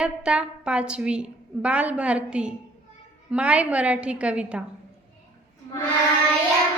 इयत्ता पाचवी बालभारती माय मराठी कविता. माया